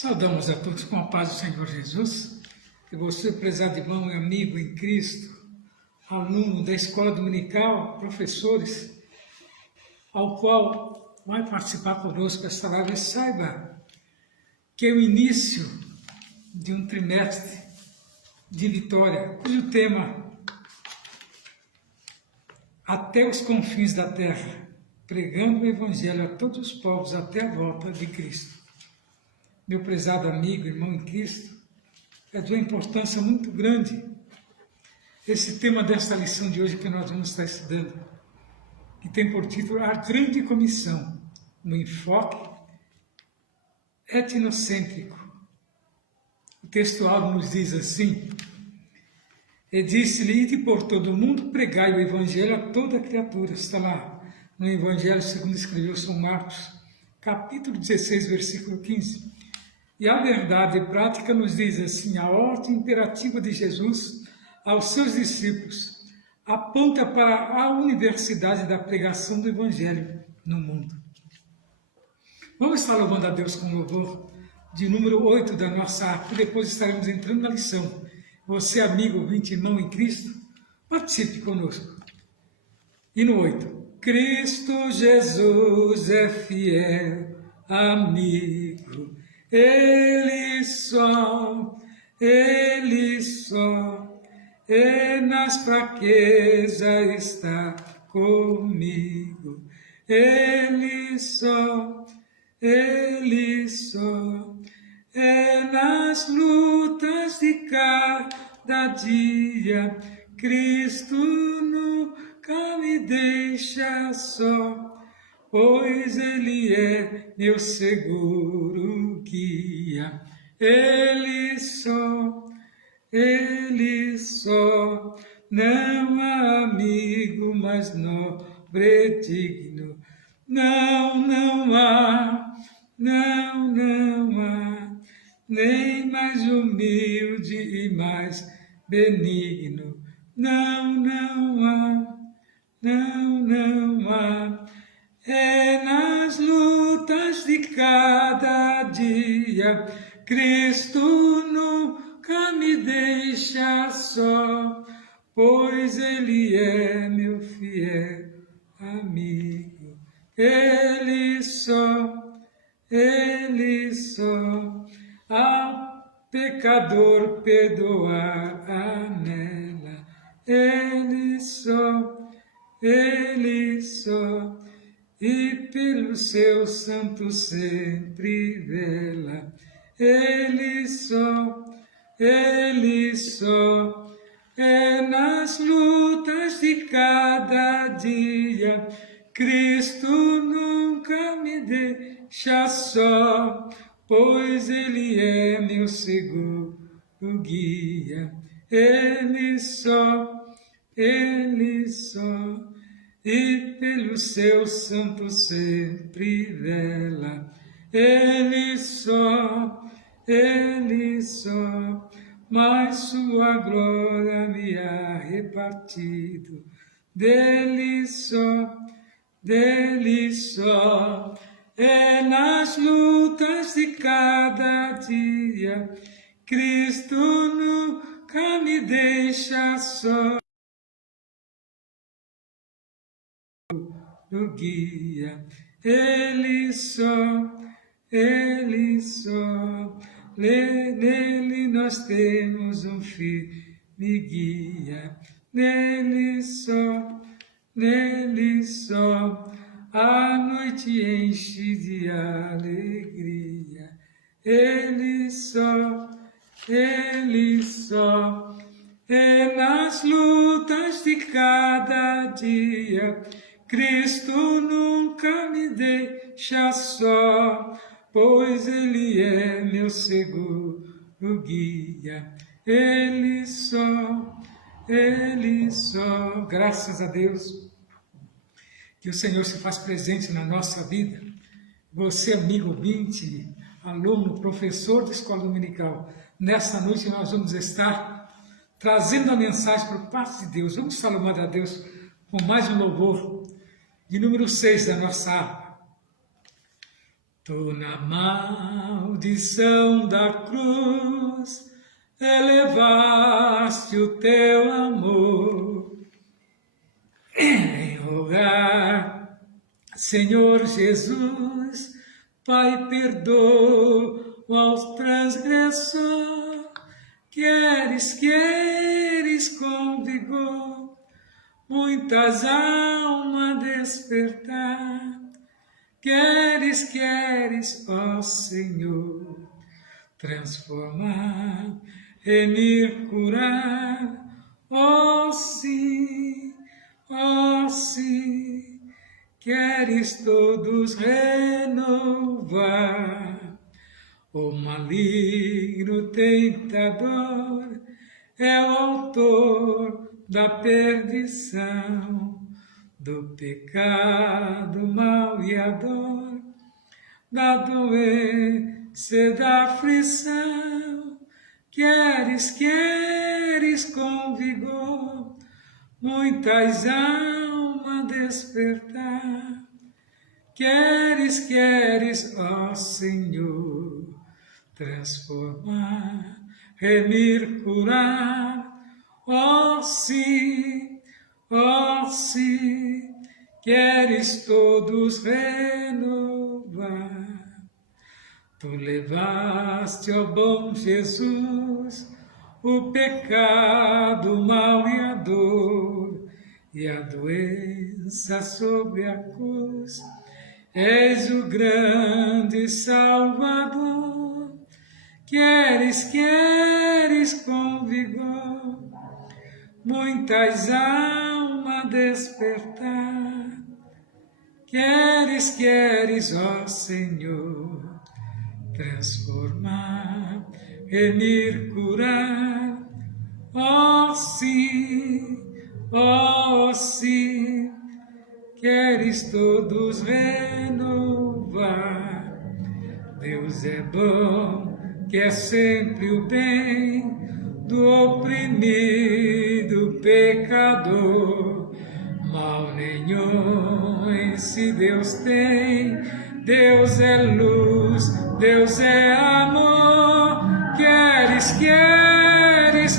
Saudamos a todos com a paz do Senhor Jesus. E você, prezado irmão e amigo em Cristo, aluno da escola dominical, professores, ao qual vai participar conosco esta live, saiba que é o início de um trimestre de vitória, cujo tema, até os confins da terra, pregando o Evangelho a todos os povos até a volta de Cristo. Meu prezado amigo, irmão em Cristo, é de uma importância muito grande esse tema desta lição de hoje que nós vamos estar estudando, que tem por título A Grande Comissão, no enfoque etnocêntrico. O textual nos diz assim: E disse-lhe, ide por todo o mundo, pregai o Evangelho a toda criatura. Está lá no Evangelho segundo escreveu São Marcos, capítulo 16, versículo 15. E a verdade prática nos diz assim: a ordem imperativa de Jesus aos seus discípulos aponta para a universidade da pregação do Evangelho no mundo. Vamos estar louvando a Deus com louvor de número 8 da nossa arte, depois estaremos entrando na lição. Você, amigo, ouvinte, irmão em Cristo, participe conosco. E no 8. Cristo Jesus é fiel amigo, Ele só, e nas fraquezas está comigo. Ele só, e nas lutas de cada dia, Cristo nunca me deixa só, pois Ele é meu seguro guia. Ele só, não há amigo mais nobre e digno, não há, nem mais humilde e mais benigno, não há, é nas lutas de cada dia, Cristo nunca me deixa só, pois Ele é meu fiel amigo. Ele só, a pecador perdoar anela. Ele só, e pelo seu santo sempre vela. Ele só, é nas lutas de cada dia, Cristo nunca me deixa só, pois Ele é meu seguro guia. Ele só, e pelo seu santo sempre vela. Ele só, mas sua glória me há repartido. Dele só, é nas lutas de cada dia, Cristo nunca me deixa só, o guia. Ele só, nele nós temos um firme guia. Nele só, a noite enche de alegria. Ele só, é nas lutas de cada dia, Cristo nunca me deixa só, pois Ele é meu seguro guia. Ele só, graças a Deus, que o Senhor se faz presente na nossa vida. Você, amigo ouvinte, aluno, professor da escola dominical, nessa noite nós vamos estar trazendo a mensagem por parte de Deus. Vamos estar louvando a Deus com mais um louvor de número 6 da nossa harpa. Tu na maldição da cruz elevaste o teu amor. Em rogar, Senhor Jesus, Pai, perdoa ao transgressor. Queres com vigor muitas almas despertar. Queres, ó Senhor, transformar, remir, curar. Oh sim, queres todos renovar. O maligno tentador é o autor da perdição, do pecado, mal e a dor, da doença e da aflição. Queres com vigor muitas almas despertar. Queres, ó Senhor, transformar, remir, curar. Oh sim, queres todos renovar. Tu levaste, ó bom Jesus, o pecado, o mal e a dor, e a doença sobre a cruz. És o grande Salvador. Queres com vigor muitas almas despertar. Queres, ó Senhor, transformar, remir, curar. Oh sim, queres todos renovar. Deus é bom, quer sempre o bem do oprimido pecador. Mal nenhum em si Deus tem. Deus é luz, Deus é amor. Queres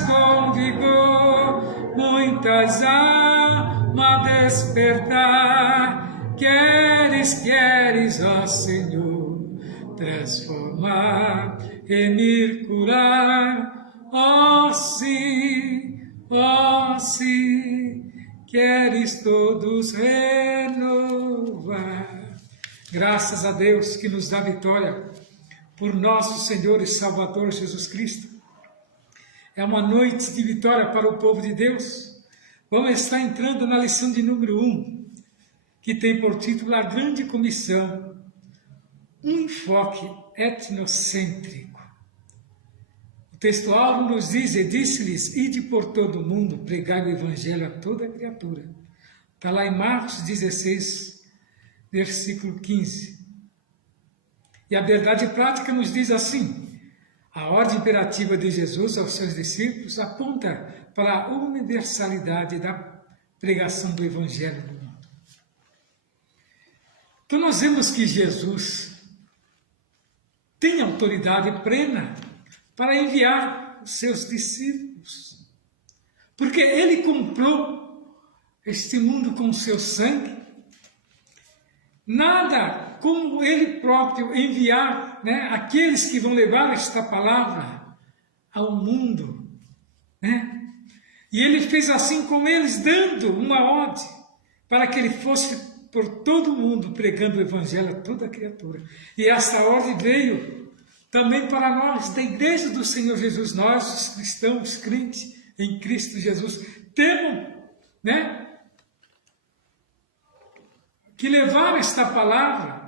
com vigor muitas almas despertar. Queres, ó Senhor, transformar, remir, curar. Oh sim, queres todos renovar. Graças a Deus que nos dá vitória por nosso Senhor e Salvador Jesus Cristo. É uma noite de vitória para o povo de Deus. Vamos estar entrando na lição de número 1, que tem por título A Grande Comissão, um enfoque etnocêntrico. O texto-alvo nos diz: e disse-lhes, ide por todo o mundo, pregai o evangelho a toda criatura. Está lá em Marcos 16, versículo 15. E a verdade prática nos diz assim: a ordem imperativa de Jesus aos seus discípulos aponta para a universalidade da pregação do evangelho do mundo. Então nós vemos que Jesus tem autoridade plena para enviar os seus discípulos, porque ele comprou este mundo com o seu sangue. Nada como ele próprio enviar, aqueles que vão levar esta palavra ao mundo, E ele fez assim com eles, dando uma ordem para que ele fosse por todo o mundo pregando o evangelho a toda criatura. E essa ordem veio também para nós, da igreja do Senhor Jesus, nós, os cristãos, crentes em Cristo Jesus, temos, que levar esta palavra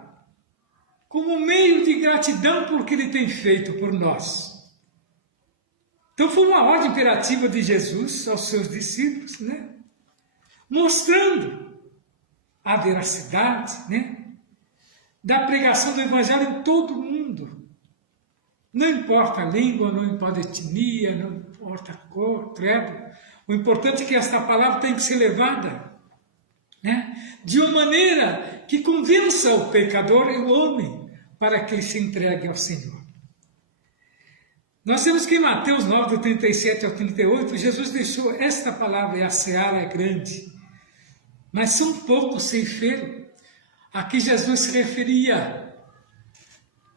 como meio de gratidão por que ele tem feito por nós. Então foi uma ordem imperativa de Jesus aos seus discípulos, mostrando a veracidade, da pregação do evangelho em todo o mundo. Não importa a língua, não importa a etnia, não importa a cor, credo. O importante é que esta palavra tem que ser levada, de uma maneira que convença o pecador e o homem para que ele se entregue ao Senhor. Nós temos que em Mateus 9, do 37 ao 38, Jesus deixou esta palavra: e a seara é grande, mas são poucos ceifeiros. Aqui Jesus se referia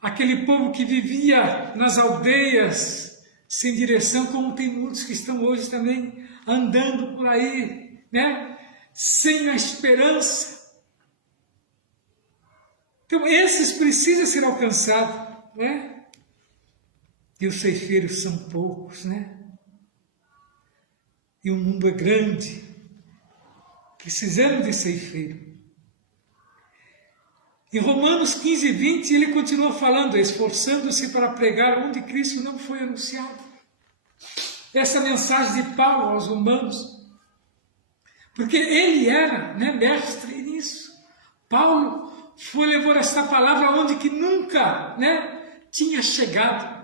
àquele povo que vivia nas aldeias, sem direção, como tem muitos que estão hoje também andando por aí, né? Sem a esperança. Então, esses precisam ser alcançados, né? E os ceifeiros são poucos, né? E o mundo é grande. Precisamos de ceifeiro. Em Romanos 15, 20, ele continua falando, esforçando-se para pregar onde Cristo não foi anunciado. Essa mensagem de Paulo aos romanos, porque ele era, né, mestre nisso. Paulo levou esta palavra onde que nunca, né, tinha chegado.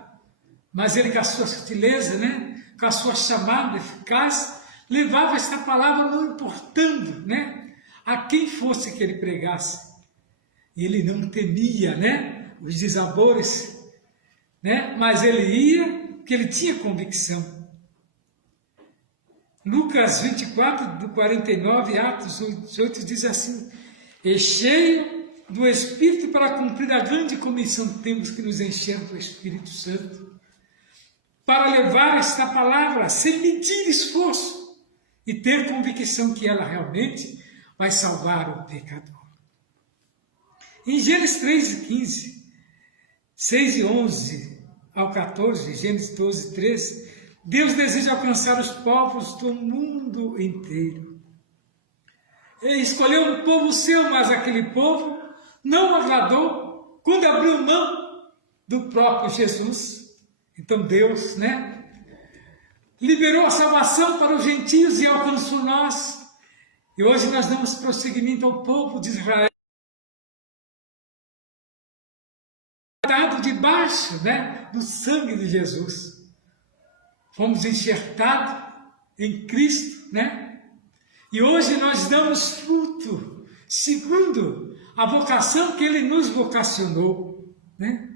Mas ele, com a sua sutileza, né, com a sua chamada eficaz, levava esta palavra não importando, né, a quem fosse que ele pregasse. E ele não temia, né, os desabores, né, mas ele ia porque ele tinha convicção. Lucas 24, do 49, Atos 18, diz assim: e cheio do Espírito para cumprir a grande comissão, temos que nos encher do Espírito Santo, para levar esta palavra sem medir esforço e ter convicção que ela realmente vai salvar o pecador. Em Gênesis 3, 15, 6 e 11 ao 14, Gênesis 12, 13, Deus deseja alcançar os povos do mundo inteiro. Ele escolheu um povo seu, mas aquele povo não agradou quando abriu mão do próprio Jesus. Então Deus, né, liberou a salvação para os gentios e alcançou nós. E hoje nós damos prosseguimento ao povo de Israel, dado debaixo, né, do sangue de Jesus. Fomos enxertados em Cristo, né? E hoje nós damos fruto, segundo a vocação que Ele nos vocacionou, né?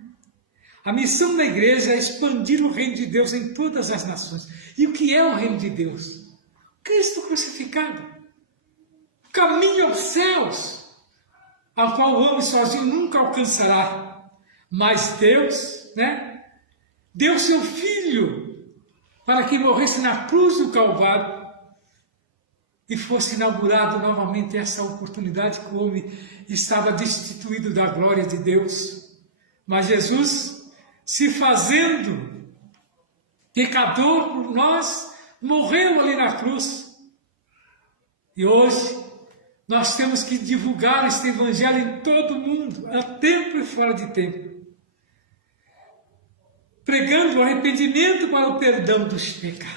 A missão da igreja é expandir o reino de Deus em todas as nações. E o que é o reino de Deus? Cristo crucificado. O caminho aos céus, ao qual o homem sozinho nunca alcançará. Mas Deus, né, deu seu Filho para que morresse na cruz do Calvário e fosse inaugurado novamente essa oportunidade que o homem estava destituído da glória de Deus. Mas Jesus, se fazendo pecador por nós, morreu ali na cruz. E hoje nós temos que divulgar este evangelho em todo o mundo, a tempo e fora de tempo, pregando o arrependimento para o perdão dos pecados.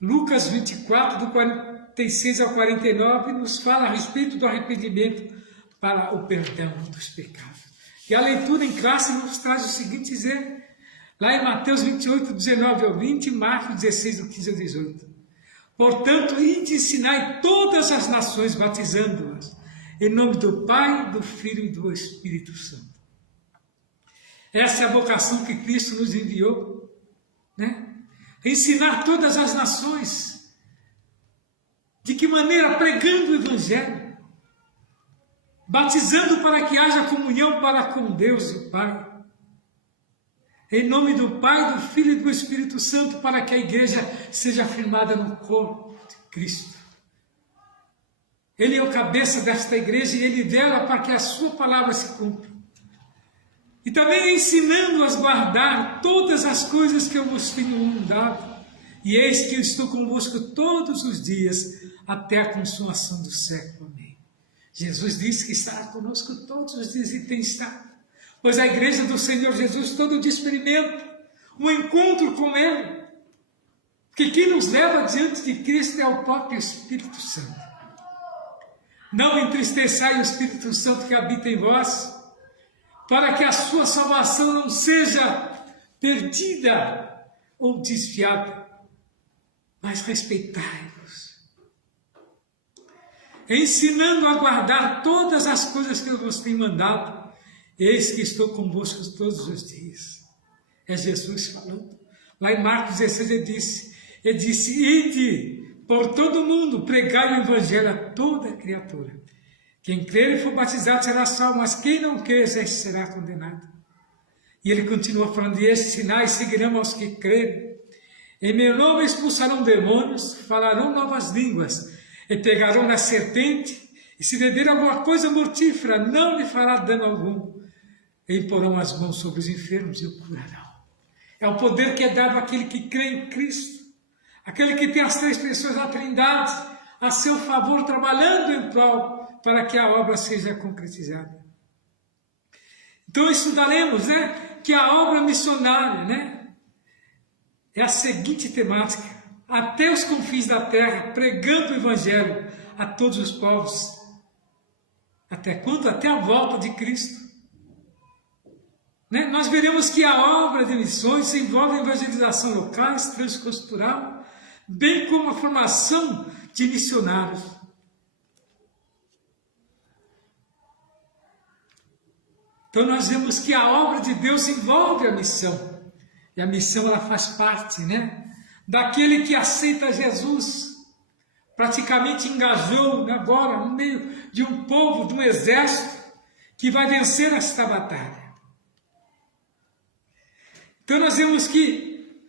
Lucas 24, do 46 ao 49, nos fala a respeito do arrependimento para o perdão dos pecados. E a leitura em classe nos traz o seguinte dizer, lá em Mateus 28, 19 ao 20, e Marcos 16, do 15 ao 18. Portanto, ide e ensinai todas as nações, batizando-as, em nome do Pai, do Filho e do Espírito Santo. Essa é a vocação que Cristo nos enviou, né? Ensinar todas as nações. De que maneira? Pregando o Evangelho, batizando para que haja comunhão para com Deus e o Pai. Em nome do Pai, do Filho e do Espírito Santo, para que a igreja seja firmada no corpo de Cristo. Ele é o cabeça desta igreja e ele vela para que a sua palavra se cumpra. E também ensinando-as a guardar todas as coisas que eu vos tenho mandado. E eis que eu estou convosco todos os dias, até a consumação do século. Amém. Jesus disse que estará conosco todos os dias e tem estado. Pois a igreja do Senhor Jesus todo dia experimenta um encontro com Ele. Porque quem nos leva diante de Cristo é o próprio Espírito Santo. Não entristeçai o Espírito Santo que habita em vós, para que a sua salvação não seja perdida ou desviada, mas respeitai-vos, ensinando a guardar todas as coisas que eu vos tenho mandado. eis que estou convosco todos os dias. É Jesus falando. Lá em Marcos 16 ele disse, ide por todo o mundo, pregai o evangelho a toda criatura. Quem crer e for batizado será salvo, mas quem não crer será condenado. E ele continua falando, e esses sinais seguirão aos que crerem. Em meu nome expulsarão demônios, falarão novas línguas, e pegarão na serpente, e se beber alguma coisa mortífera, não lhe fará dano algum. E imporão as mãos sobre os enfermos e o curarão. É o poder que é dado àquele que crê em Cristo, aquele que tem as três pessoas da Trindade a seu favor, trabalhando em prol para que a obra seja concretizada. Então estudaremos, que a obra missionária, é a seguinte temática: até os confins da terra, pregando o evangelho a todos os povos. Até quando? Até a volta de Cristo. Nós veremos que a obra de missões envolve a evangelização local, transcultural, bem como a formação de missionários. Então nós vemos que a obra de Deus envolve a missão. E a missão ela faz parte, daquele que aceita Jesus. Praticamente engajou agora no meio de um povo, de um exército que vai vencer esta batalha. Então nós vemos que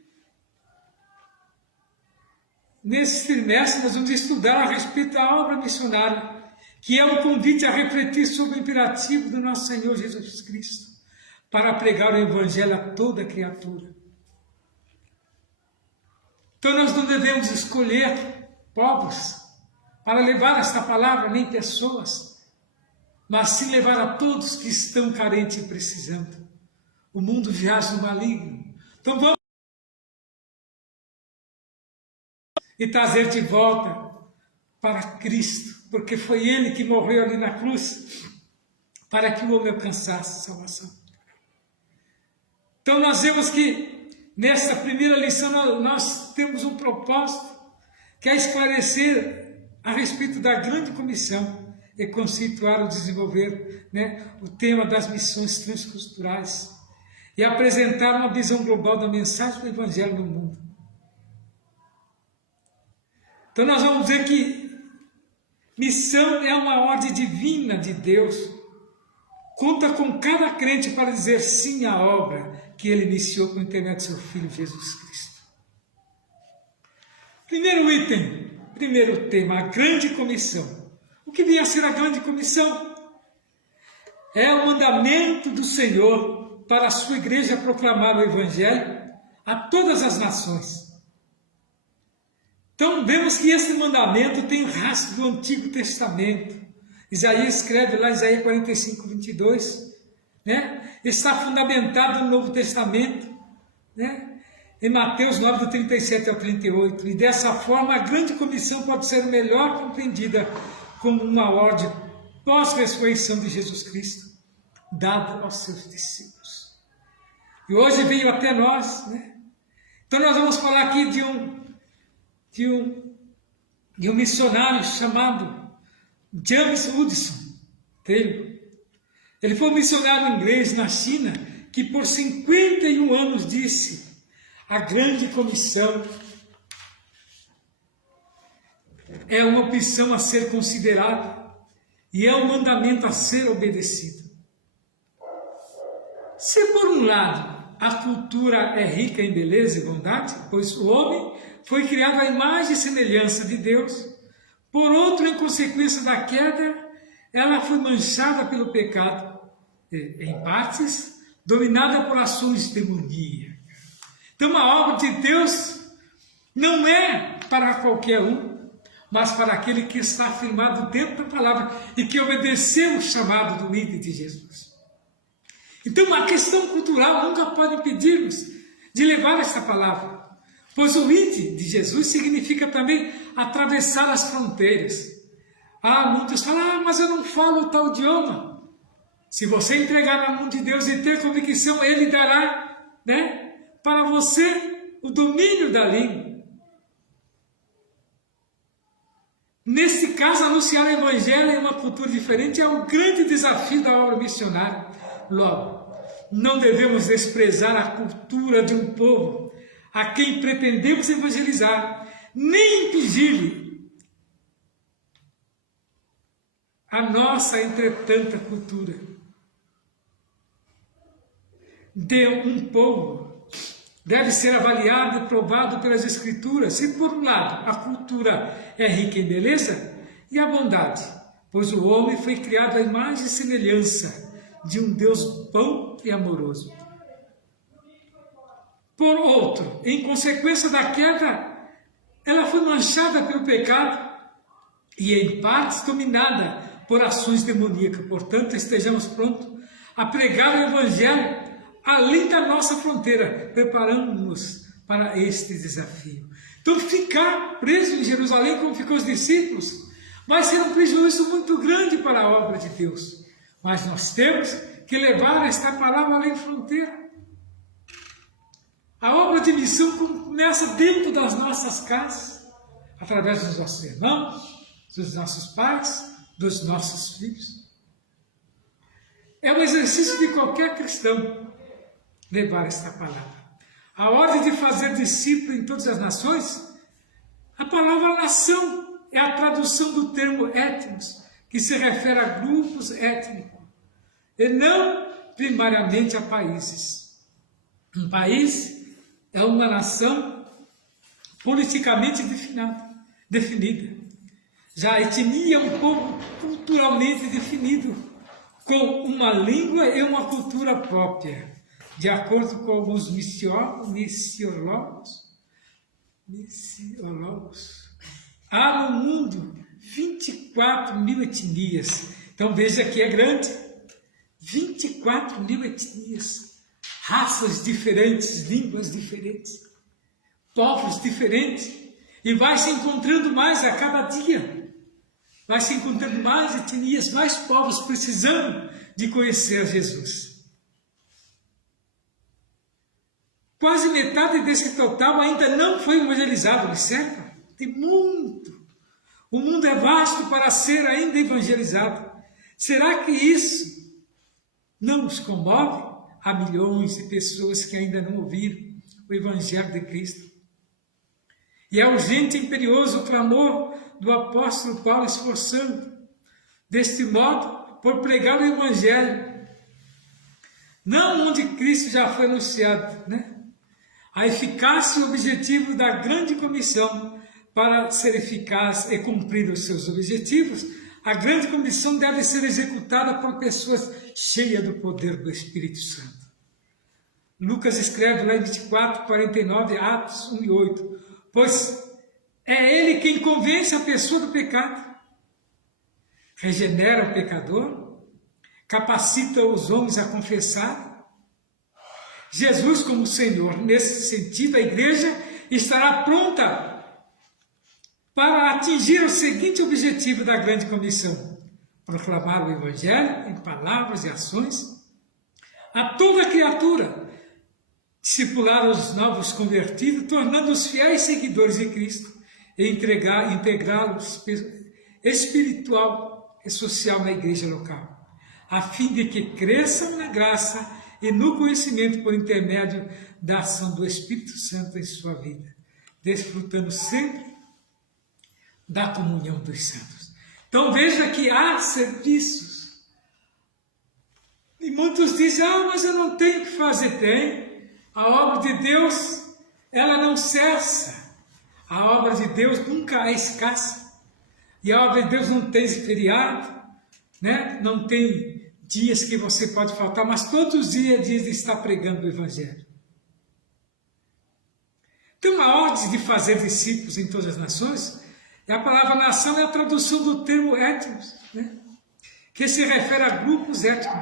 nesse trimestre nós vamos estudar a respeito da obra missionária, que é um convite a refletir sobre o imperativo do nosso Senhor Jesus Cristo, para pregar o Evangelho a toda criatura. Então nós não devemos escolher povos para levar esta palavra, nem pessoas, mas sim levar a todos que estão carentes e precisando. O mundo jaz no maligno. Então vamos e trazer de volta para Cristo, porque foi Ele que morreu ali na cruz para que o homem alcançasse salvação. Então nós vemos que nessa primeira lição nós temos um propósito, que é esclarecer a respeito da grande comissão e conceituar ou desenvolver o tema das missões transculturais e apresentar uma visão global da mensagem do Evangelho no mundo. Então nós vamos ver que missão é uma ordem divina de Deus. Conta com cada crente para dizer sim à obra que ele iniciou com o intermédio de seu Filho Jesus Cristo. Primeiro item, primeiro tema, a grande comissão. O que vem a ser a grande comissão? É o mandamento do Senhor para a sua igreja proclamar o Evangelho a todas as nações. Então vemos que esse mandamento tem rastro do Antigo Testamento. Isaías escreve lá, Isaías 45, 22, está fundamentado no Novo Testamento, em Mateus 9, do 37 ao 38. E dessa forma a grande comissão pode ser melhor compreendida como uma ordem pós-ressurreição de Jesus Cristo, dada aos seus discípulos. E hoje veio até nós, Então nós vamos falar aqui de um missionário chamado James Hudson Taylor. Ele foi um missionário inglês na China que por 51 anos disse: a grande comissão é uma opção a ser considerada e é um mandamento a ser obedecido. Se por um lado a cultura é rica em beleza e bondade, pois o homem foi criado à imagem e semelhança de Deus, por outro, em consequência da queda, ela foi manchada pelo pecado, em partes, dominada por ações demoníacas. Então a obra de Deus não é para qualquer um, mas para aquele que está afirmado dentro da palavra e que obedeceu o chamado do ídolo de Jesus. Então a questão cultural nunca pode impedir-nos de levar essa palavra, pois o ídolo de Jesus significa também atravessar as fronteiras. Muitos falam, mas eu não falo tal idioma. Se você entregar na mão de Deus e ter convicção, Ele dará, para você o domínio da língua. Nesse caso, anunciar o Evangelho em uma cultura diferente é um grande desafio da obra missionária, Logo, não devemos desprezar a cultura de um povo a quem pretendemos evangelizar, nem impedir-lhe a nossa entretanta cultura. De um povo deve ser avaliado e provado pelas Escrituras, se por um lado a cultura é rica em beleza e a bondade, pois o homem foi criado à imagem e semelhança de um Deus bom e amoroso. Por outro, em consequência da queda, ela foi manchada pelo pecado e em partes dominada por ações demoníacas. Portanto, estejamos prontos a pregar o Evangelho além da nossa fronteira, preparando-nos para este desafio. Então, ficar preso em Jerusalém, como ficou os discípulos, vai ser um prejuízo muito grande para a obra de Deus. Mas nós temos que levar esta palavra além da fronteira. A obra de missão começa dentro das nossas casas, através dos nossos irmãos, dos nossos pais, dos nossos filhos. É um exercício de qualquer cristão levar esta palavra. A ordem de fazer discípulo em todas as nações, a palavra nação é a tradução do termo étnicos, que se refere a grupos étnicos, e não primariamente a países. Um país é uma nação politicamente definida. Já a etnia é um povo culturalmente definido, com uma língua e uma cultura própria, de acordo com alguns missiologos. Há no mundo 24 mil etnias. Então veja que é grande. 24 mil etnias, raças diferentes, línguas diferentes, povos diferentes, e vai se encontrando mais a cada dia, vai se encontrando mais etnias, mais povos precisando de conhecer Jesus. Quase metade desse total ainda não foi evangelizado, observa? Tem muito. O mundo é vasto para ser ainda evangelizado. Será que isso não nos comove a milhões de pessoas que ainda não ouviram o Evangelho de Cristo? E é urgente e imperioso o clamor do apóstolo Paulo esforçando, deste modo, por pregar o Evangelho, não onde Cristo já foi anunciado, né? A eficácia e o objetivo da grande comissão, para ser eficaz e cumprir os seus objetivos, a grande comissão deve ser executada por pessoas cheias do poder do Espírito Santo. Lucas escreve lá em 24, 49, Atos 1 e 8, pois é ele quem convence a pessoa do pecado, regenera o pecador, capacita os homens a confessar Jesus como Senhor. Nesse sentido, a igreja estará pronta para atingir o seguinte objetivo da grande comissão: proclamar o Evangelho em palavras e ações a toda criatura, discipular os novos convertidos, tornando-os fiéis seguidores de Cristo e integrá-los espiritual e social na igreja local, a fim de que cresçam na graça e no conhecimento por intermédio da ação do Espírito Santo em sua vida, desfrutando sempre da comunhão dos santos. Então veja que há serviços. E muitos dizem, mas eu não tenho o que fazer. Tem. A obra de Deus, ela não cessa. A obra de Deus nunca é escassa. E a obra de Deus não tem feriado, né? Não tem dias que você pode faltar, mas todos os dias é dia de estar pregando o Evangelho. Então a ordem de fazer discípulos em todas as nações, e a palavra nação é a tradução do termo étnicos, né? Que se refere a grupos étnicos,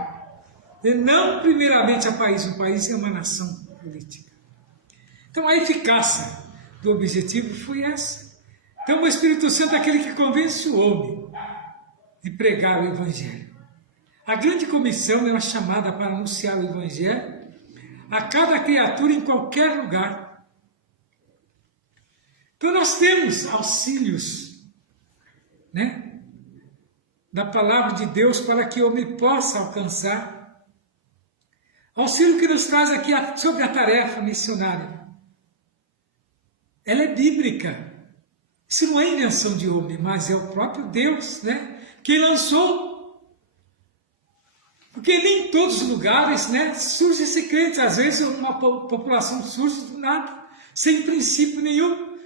e não primeiramente a país. Um país é uma nação política. Então a eficácia do objetivo foi essa. Então o Espírito Santo é aquele que convence o homem de pregar o Evangelho. A grande comissão é uma chamada para anunciar o Evangelho a cada criatura em qualquer lugar. Então nós temos auxílios, né, da palavra de Deus para que o homem possa alcançar auxílio que nos traz aqui sobre a tarefa missionária. Ela é bíblica. Isso não é invenção de homem, mas é o próprio Deus, né, que lançou. Porque nem em todos os lugares, né, surge esse crente. Às vezes uma população surge do nada, sem princípio nenhum.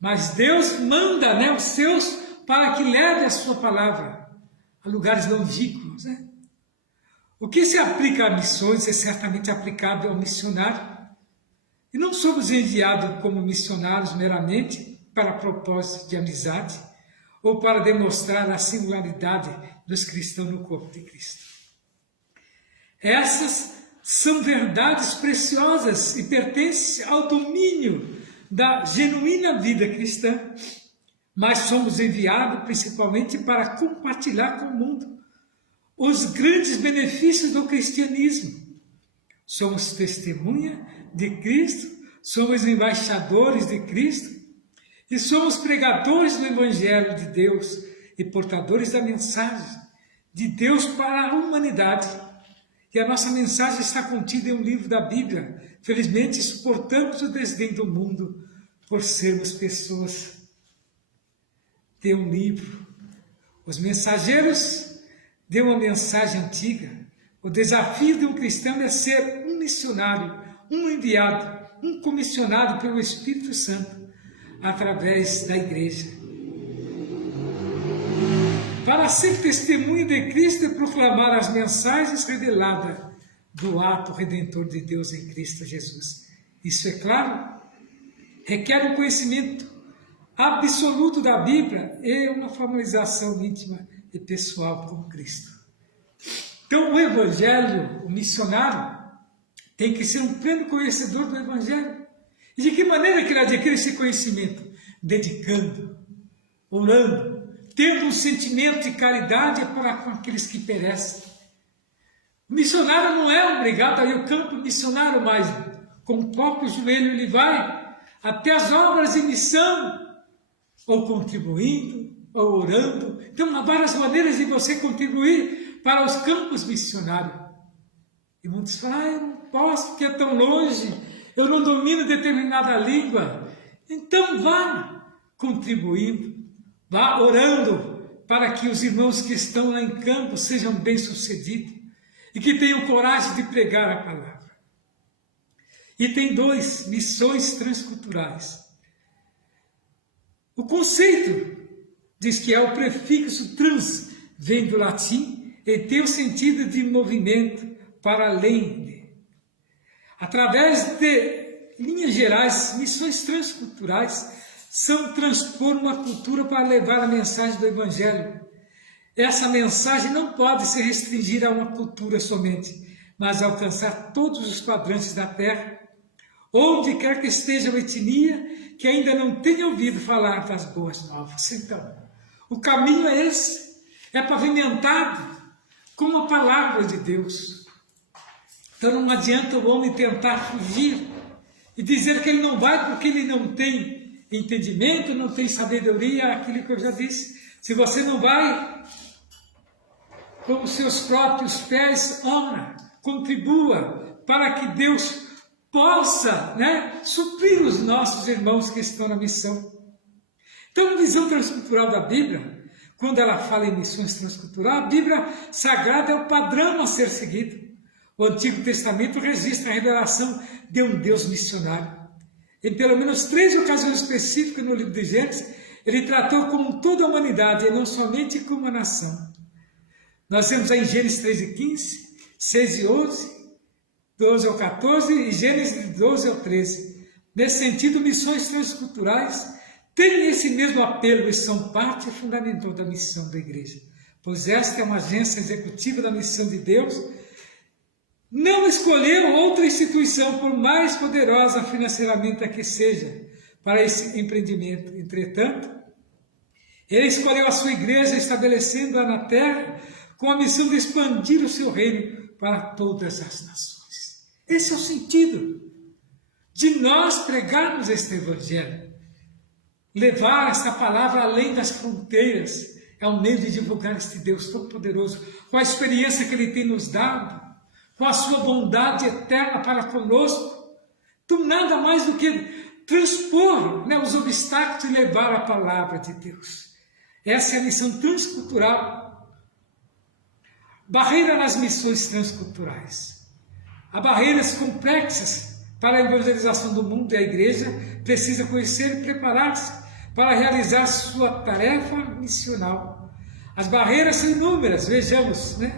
Mas Deus manda, né, os seus para que leve a sua palavra a lugares longínquos, né? O que se aplica a missões é certamente aplicável ao missionário. E não somos enviados como missionários meramente para propósito de amizade ou para demonstrar a singularidade dos cristãos no corpo de Cristo. Essas são verdades preciosas e pertencem ao domínio da genuína vida cristã, mas somos enviados principalmente para compartilhar com o mundo os grandes benefícios do cristianismo. Somos testemunha de Cristo, somos embaixadores de Cristo e somos pregadores do Evangelho de Deus e portadores da mensagem de Deus para a humanidade. E a nossa mensagem está contida em um livro da Bíblia. Felizmente, suportamos o desdém do mundo por sermos pessoas de um livro. Os mensageiros de uma mensagem antiga. O desafio de um cristão é ser um missionário, um enviado, um comissionado pelo Espírito Santo através da igreja. Para ser testemunha de Cristo e proclamar as mensagens reveladas do ato redentor de Deus em Cristo Jesus. Isso, é claro, requer um conhecimento absoluto da Bíblia e uma formalização íntima e pessoal com Cristo. Então, o Evangelho, o missionário, tem que ser um pleno conhecedor do Evangelho. E de que maneira que ele adquire esse conhecimento? Dedicando, orando, tendo um sentimento de caridade para com aqueles que perecem. O missionário não é obrigado a ir ao campo missionário, mas com o próprio joelho ele vai até as obras de missão, ou contribuindo, ou orando. Então, há várias maneiras de você contribuir para os campos missionários. E muitos falam, eu não posso porque é tão longe, eu não domino determinada língua. Então, vá contribuindo, vá orando para que os irmãos que estão lá em campo sejam bem-sucedidos e que tenham coragem de pregar a palavra. E tem 2, missões transculturais. O conceito diz que é o prefixo trans, vem do latim e tem o sentido de movimento para além de. Através de linhas gerais, missões transculturais são transpor uma cultura para levar a mensagem do Evangelho. Essa mensagem não pode se restringir a uma cultura somente, mas alcançar todos os quadrantes da terra, onde quer que esteja uma etnia que ainda não tenha ouvido falar das boas novas. Então, o caminho é esse, é pavimentado com a palavra de Deus. Então não adianta o homem tentar fugir e dizer que ele não vai porque ele não tem entendimento, não tem sabedoria, aquilo que eu já disse. Se você não vai com os seus próprios pés, ora, contribua para que Deus possa, né, suprir os nossos irmãos que estão na missão. Então, a visão transcultural da Bíblia, quando ela fala em missões transculturais, a Bíblia Sagrada é o padrão a ser seguido. O Antigo Testamento registra a revelação de um Deus missionário. Em pelo menos 3 ocasiões específicas no livro de Gênesis, ele tratou como toda a humanidade e não somente como a nação. Nós temos aí em Gênesis 3:15, 6:11, 12 ao 14 e Gênesis 12 ao 13. Nesse sentido, missões transculturais têm esse mesmo apelo e são parte fundamental da missão da igreja, pois esta é uma agência executiva da missão de Deus. Não escolheu outra instituição, por mais poderosa financeiramente que seja, para esse empreendimento. Entretanto, ele escolheu a sua igreja, estabelecendo-a na terra, com a missão de expandir o seu reino para todas as nações. Esse é o sentido de nós pregarmos este Evangelho. Levar esta palavra além das fronteiras é um meio de divulgar este Deus tão poderoso, com a experiência que Ele tem nos dado, com a sua bondade eterna para conosco. Então, nada mais do que transpor, né, os obstáculos e levar a palavra de Deus. Essa é a missão transcultural. Barreira nas missões transculturais. Há barreiras complexas para a evangelização do mundo, e a igreja precisa conhecer e preparar-se para realizar sua tarefa missional. As barreiras são inúmeras, vejamos, né?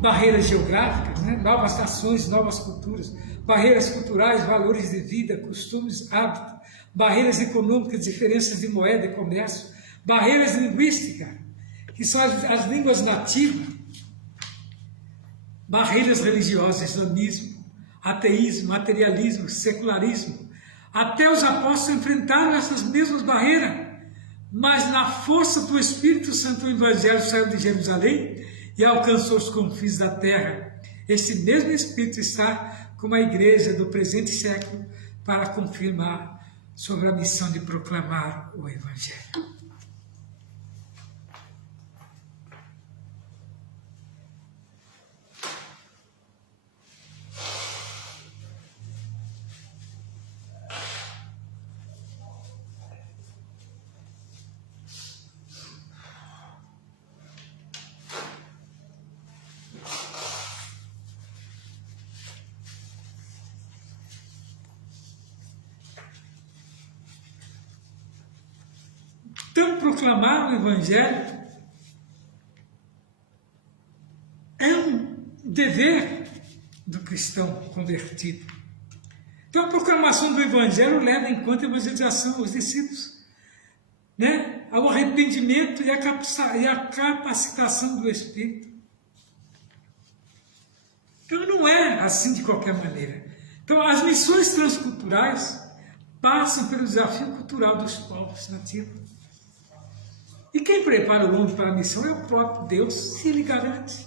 Barreiras geográficas, né? Novas nações, novas culturas, barreiras culturais, valores de vida, costumes, hábitos, barreiras econômicas, diferenças de moeda e comércio, barreiras linguísticas, que são as línguas nativas, barreiras religiosas, islamismo, ateísmo, materialismo, secularismo. Até os apóstolos enfrentaram essas mesmas barreiras, mas na força do Espírito Santo o Evangelho saiu de Jerusalém e alcançou os confins da terra. Esse mesmo Espírito está com a igreja do presente século para confirmar sobre a missão de proclamar o Evangelho. Então, proclamar o Evangelho é um dever do cristão convertido. Então, a proclamação do Evangelho leva em conta a evangelização aos discípulos, né? Ao arrependimento e a capacitação do Espírito. Então, não é assim de qualquer maneira. Então, as missões transculturais passam pelo desafio cultural dos povos nativos. E quem prepara o homem para a missão é o próprio Deus, se Ele garante.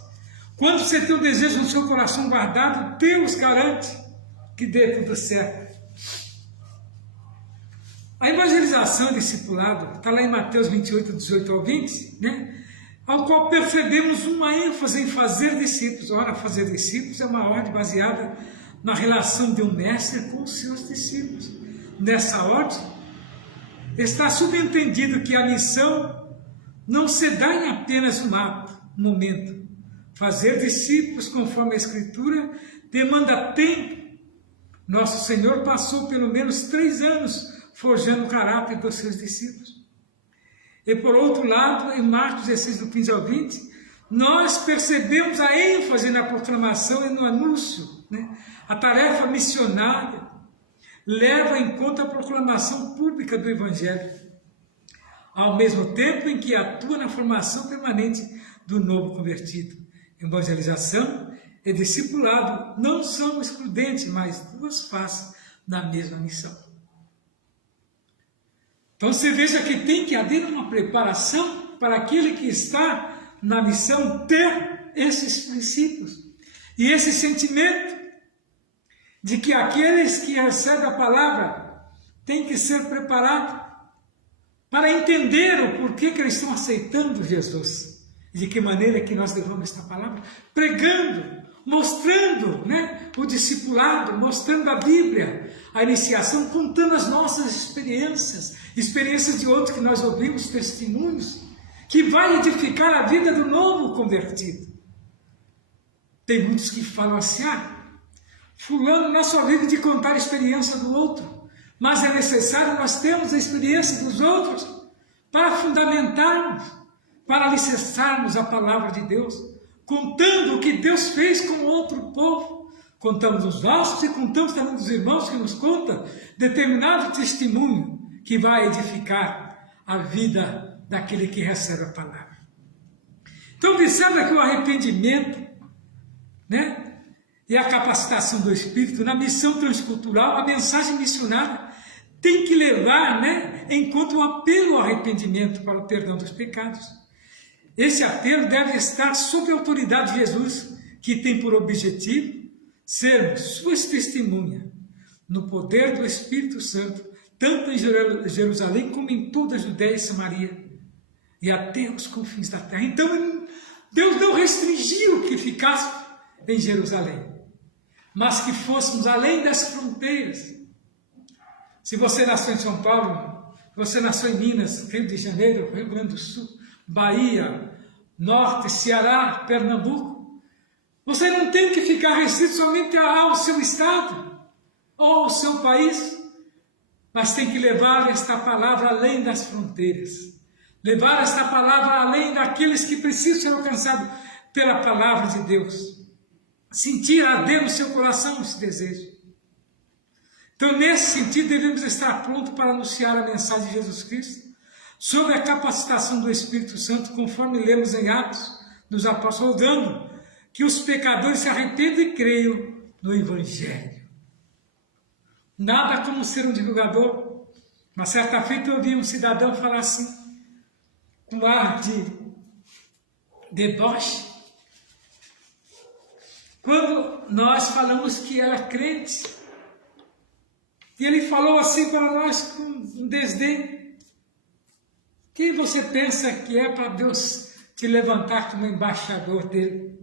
Quando você tem o desejo no seu coração guardado, Deus garante que dê tudo certo. A evangelização e discipulado está lá em Mateus 28, 18 ao 20, né? Ao qual percebemos uma ênfase em fazer discípulos. Ora, fazer discípulos é uma ordem baseada na relação de um mestre com os seus discípulos. Nessa ordem, está subentendido que a missão não se dá em apenas um ato, um momento. Fazer discípulos, conforme a Escritura, demanda tempo. Nosso Senhor passou pelo menos 3 anos forjando o caráter dos seus discípulos. E por outro lado, em Marcos 16, do 15 ao 20, nós percebemos a ênfase na proclamação e no anúncio, né? A tarefa missionária leva em conta a proclamação pública do Evangelho, ao mesmo tempo em que atua na formação permanente do novo convertido. Evangelização e discipulado não são excludentes, mas duas faces da mesma missão. Então você veja que tem que haver uma preparação para aquele que está na missão ter esses princípios e esse sentimento de que aqueles que recebem a palavra têm que ser preparados para entender o porquê que eles estão aceitando Jesus. E de que maneira que nós levamos esta palavra? Pregando, mostrando, né, o discipulado, mostrando a Bíblia, a iniciação, contando as nossas experiências, experiências de outros que nós ouvimos, testemunhos, que vai edificar a vida do novo convertido. Tem muitos que falam assim, fulano não só vive de contar a experiência do outro, mas é necessário nós termos a experiência dos outros para fundamentarmos, para alicerçarmos a palavra de Deus, contando o que Deus fez com outro povo. Contamos os nossos e contamos também dos irmãos que nos contam determinado testemunho que vai edificar a vida daquele que recebe a palavra. Então observa que o arrependimento, né, e a capacitação do Espírito na missão transcultural, a mensagem missionária tem que levar, né, em conta o apelo ao arrependimento para o perdão dos pecados. Esse apelo deve estar sob a autoridade de Jesus, que tem por objetivo sermos suas testemunhas no poder do Espírito Santo, tanto em Jerusalém como em toda a Judéia e Samaria e até os confins da terra. Então Deus não restringiu que ficasse em Jerusalém. mas que fôssemos além das fronteiras. Se você nasceu em São Paulo, você nasceu em Minas, Rio de Janeiro, Rio Grande do Sul, Bahia, Norte, Ceará, Pernambuco, você não tem que ficar restrito somente ao seu estado ou ao seu país, mas tem que levar esta palavra além das fronteiras, levar esta palavra além daqueles que precisam ser alcançados pela palavra de Deus, sentir arder no seu coração esse desejo. Então, nesse sentido, devemos estar prontos para anunciar a mensagem de Jesus Cristo, sob a capacitação do Espírito Santo, conforme lemos em Atos dos Apóstolos, dando que os pecadores se arrependam e creiam no Evangelho. Nada como ser um divulgador. Uma certa feita eu ouvi um cidadão falar assim, com ar de deboche, quando nós falamos que era crente, e ele falou assim para nós com um desdém: quem você pensa que é para Deus te levantar como embaixador dele?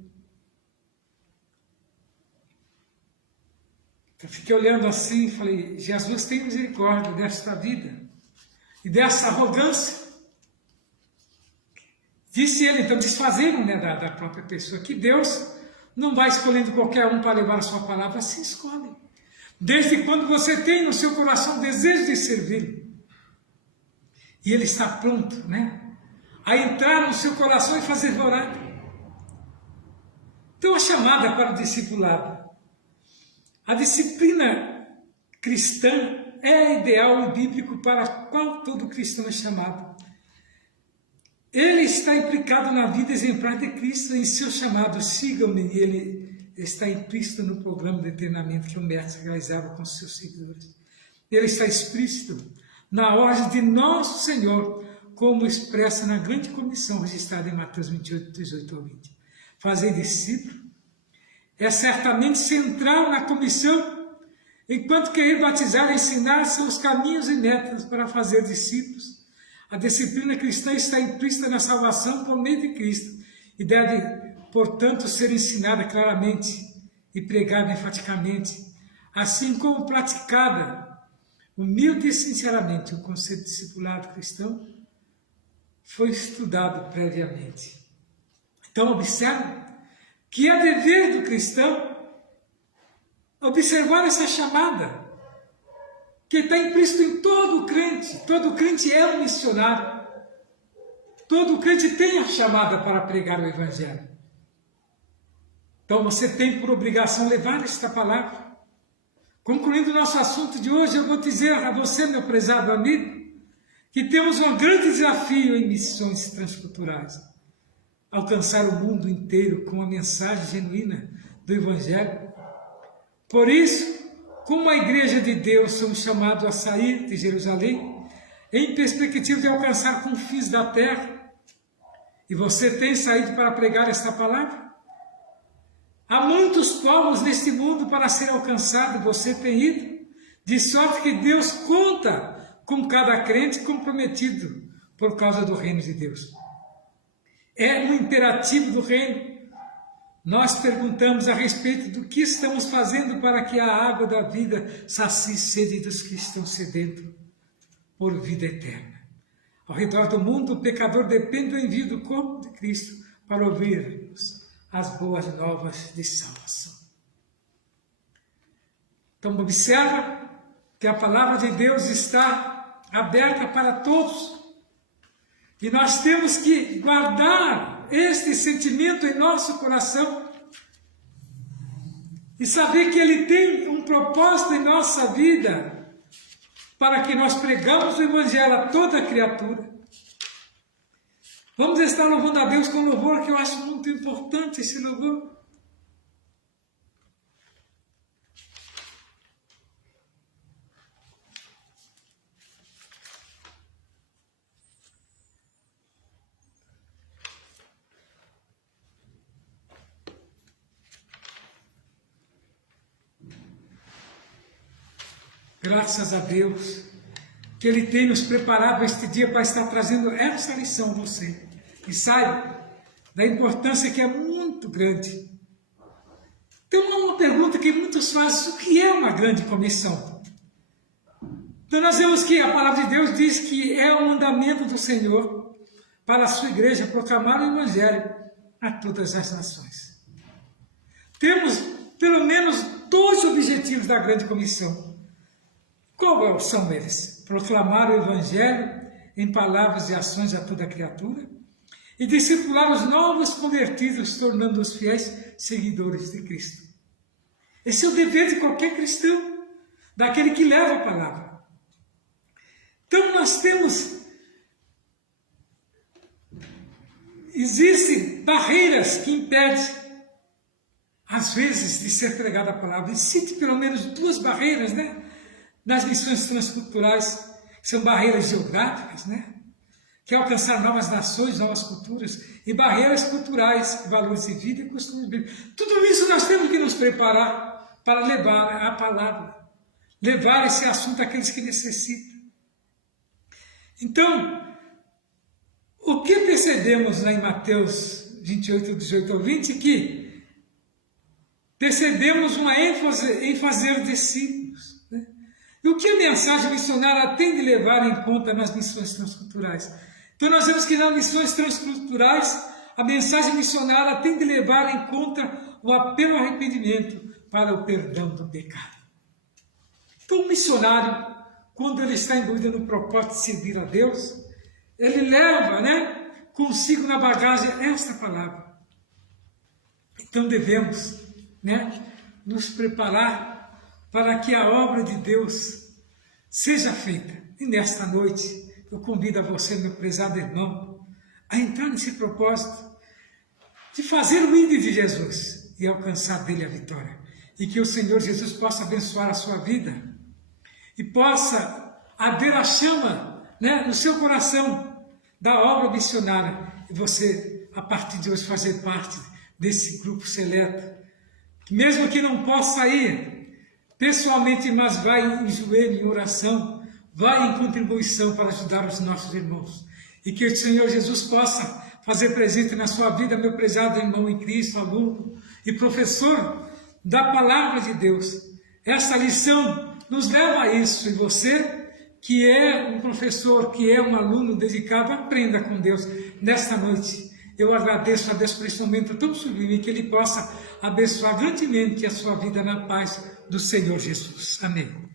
Eu fiquei olhando assim e falei: Jesus tem misericórdia desta vida e dessa arrogância. Disse ele, então, desfazendo, né, da própria pessoa, que Deus não vai escolhendo qualquer um para levar a sua palavra, assim escolhe. Desde quando você tem no seu coração o desejo de servir. E ele está pronto, né, a entrar no seu coração e fazer morada. Então, a chamada para o discipulado. A disciplina cristã é ideal e bíblico para qual todo cristão é chamado. Ele está implicado na vida exemplar de Cristo, em seu chamado, sigam-me, e ele está implícito no programa de treinamento que o mestre realizava com seus seguidores. Ele está explícito na ordem de nosso Senhor, como expressa na grande comissão registrada em Mateus 28, 18 ao 20. Fazer discípulo é certamente central na comissão, enquanto querer batizar e ensinar seus caminhos e metas para fazer discípulos. A disciplina cristã está implícita na salvação por meio de Cristo e deve, portanto, ser ensinada claramente e pregada enfaticamente, assim como praticada humilde e sinceramente. O conceito de discipulado cristão foi estudado previamente. Então, observe que é dever do cristão observar essa chamada, que está implícito em todo crente. Todo crente é um missionário. Todo crente tem a chamada para pregar o Evangelho. Então você tem por obrigação levar esta palavra. Concluindo o nosso assunto de hoje, eu vou dizer a você, meu prezado amigo, que temos um grande desafio em missões transculturais: alcançar o mundo inteiro com a mensagem genuína do Evangelho. Por isso, como a Igreja de Deus, somos chamados a sair de Jerusalém em perspectiva de alcançar confins da terra. E você tem saído para pregar esta palavra? Há muitos povos neste mundo para ser alcançado, você tem ido, de sorte que Deus conta com cada crente comprometido por causa do reino de Deus. É um imperativo do reino. Nós perguntamos a respeito do que estamos fazendo para que a água da vida sacie sede dos que estão sedentos por vida eterna. Ao redor do mundo, o pecador depende do envio do corpo de Cristo para ouvirmos as boas novas de salvação. Então, observa que a palavra de Deus está aberta para todos. E nós temos que guardar este sentimento em nosso coração e saber que ele tem um propósito em nossa vida para que nós pregamos o Evangelho a toda criatura. Vamos estar louvando a Deus com louvor, que eu acho muito importante esse louvor. Graças a Deus, que Ele tem nos preparado este dia para estar trazendo essa lição a você. E saiba da importância que é muito grande Então, há uma pergunta que muitos fazem: o que é uma grande comissão? Então, nós vemos que a palavra de Deus diz que é o mandamento do Senhor para a sua igreja proclamar o Evangelho a todas as nações. Temos pelo menos 2 objetivos da grande comissão. Qual são eles? Proclamar o Evangelho em palavras e ações a toda criatura e discipular os novos convertidos, tornando-os fiéis seguidores de Cristo. Esse é o dever de qualquer cristão, daquele que leva a palavra. Então nós temos, existem barreiras que impedem, às vezes, de ser pregada a palavra. E cite pelo menos 2 barreiras, né? Nas missões transculturais, que são barreiras geográficas, né? Que é alcançar novas nações, novas culturas, e barreiras culturais, valores de vida e costumes bíblicos. Tudo isso nós temos que nos preparar para levar a palavra, levar esse assunto àqueles que necessitam. Então, o que percebemos lá em Mateus 28, 18 ao 20, que percebemos uma ênfase em fazer discípulos. Né? E o que a mensagem missionária tem de levar em conta nas missões transculturais? Então nós vemos que nas missões transculturais, a mensagem missionária tem de levar em conta o apelo ao arrependimento para o perdão do pecado. Então o missionário, quando ele está envolvido no propósito de servir a Deus, ele leva, né, consigo na bagagem esta palavra. Então devemos, né, nos preparar para que a obra de Deus seja feita. E nesta noite eu convido a você, meu prezado irmão, a entrar nesse propósito de fazer o índio de Jesus e alcançar dele a vitória. E que o Senhor Jesus possa abençoar a sua vida e possa arder a chama, né, no seu coração da obra missionária. E você, a partir de hoje, fazer parte desse grupo seleto, mesmo que não possa ir pessoalmente, mas vai em joelho, em oração, vai em contribuição para ajudar os nossos irmãos. E que o Senhor Jesus possa fazer presente na sua vida, meu prezado irmão em Cristo, aluno e professor da palavra de Deus. Essa lição nos leva a isso. E você, que é um professor, que é um aluno dedicado, aprenda com Deus nesta noite. Eu agradeço a Deus por esse momento tão sublime, que Ele possa abençoar grandemente a sua vida na paz do Senhor Jesus. Amém.